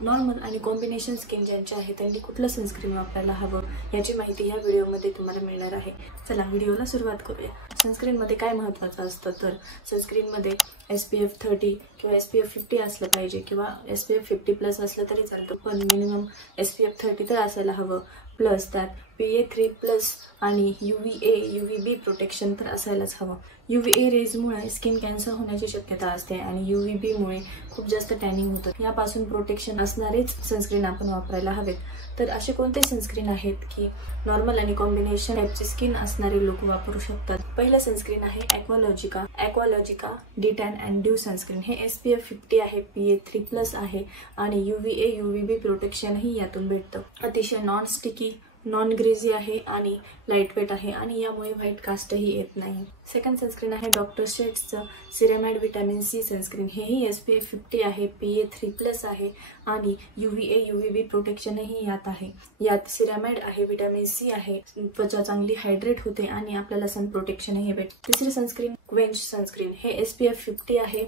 Normal आणि combination skin ज्यांचे आहे त्यांनी कुठलं सनस्क्रीन वापरायला हवं याची माहिती या व्हिडिओमध्ये तुम्हाला मिळणार आहे। चला व्हिडिओला सुरुवात करूया। सनस्क्रीनमध्ये काय महत्त्वाचं असतं तर सनस्क्रीनमध्ये SPF 30 किंवा SPF 50 असलं पाहिजे किंवा SPF 50+ असलं तरी चालतं, पण मिनिमम SPF 30 तर असायला हवं। प्लस त्यात PA3+ आणि UVA UVB प्रोटेक्शन तर असायलाच हवं। UVA रेजमुळे स्किन कॅन्सर होण्याची शक्यता असते आणि UVB मुळे खूप जास्त टॅनिंग होतं। यापासून प्रोटेक्शन असणारेच सनस्क्रीन आपण वापरायला हवेत। तर असे कोणते सनस्क्रीन आहेत की नॉर्मल आणि कॉम्बिनेशन टाइपची स्किन असणारे लोक वापरू शकतात? पहिलं सनस्क्रीन आहे ॲक्वालॉजिका डिटॅन अँड ड्यू सनस्क्रीन। हे SPF 50 आहे, PA3+ आहे आणि UVA UVB प्रोटेक्शनही यातून भेटतं। अतिशय नॉन स्टिकी, नॉन ग्रेझी आहे आणि लाईट वेट आहे आणि यामुळे व्हाईट कास्टही येत नाही। सेकंड सनस्क्रीन आहे डॉक्टर शेट्सचं सिरेमाइड व्हिटॅमिन C सनस्क्रीन। हेही SPF 50 आहे, PA3+ आहे आणि UVA UVB प्रोटेक्शनही यात आहे। यात सिरेमाइड आहे, व्हिटॅमिन C आहे, त्वचा चांगली हायड्रेट होते आणि आपल्याला सन प्रोटेक्शनही भेटते। तिसरी सनस्क्रीन क्वेंच सनस्क्रीन। हे SPF 50 आहे,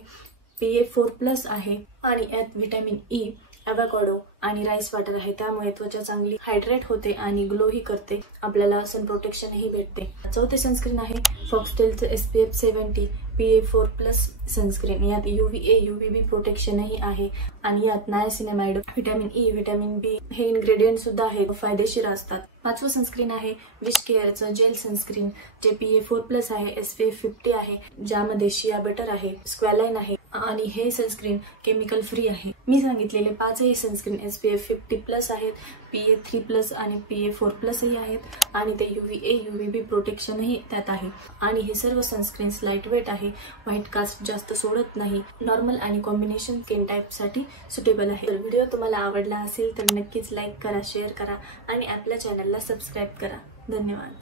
PA4+ आहे आणि यात व्हिटॅमिन E, ॲव्होकाडो आणि राईस वॉटर आहे, त्यामुळे त्वचा चांगली हायड्रेट होते आणि ग्लोही करते, आपल्याला सन प्रोटेक्शनही भेटते। चौथे सनस्क्रीन आहे फॉक्सटेलचं SPF 70 PA4+ सनस्क्रीन। यात UVA UVB प्रोटेक्शनही आहे आणि यात niacinamide, vitamin E, vitamin B हे इन्ग्रेडियंट सुद्धा आहे, फायदेशीर असतात। पाचवं सनस्क्रीन आहे विश केअरचं जेल सनस्क्रीन, जे PA4+ आहे, SPF 50 आहे, ज्यामध्ये शिया बटर आहे, स्क्वॅलाइन आहे आणि हे सनस्क्रीन केमिकल फ्री आहे। मी सांगितलेले पाचही सनस्क्रीन SPF 50+ आहेत, PA3+ आणि PA4+ ही आहेत आणि ते UVA UVB प्रोटेक्शनही त्यात आहे आणि हे सर्व सनस्क्रीन्स लाईट वेट आहे, व्हाईट कास्ट जास्त सोडत नाही, नॉर्मल आणि कॉम्बिनेशन स्किन टाईपसाठी सुटेबल आहे। तर व्हिडिओ तुम्हाला आवडला असेल तर नक्कीच लाईक करा, शेअर करा आणि आपल्या चॅनलला सबस्क्राईब करा। धन्यवाद।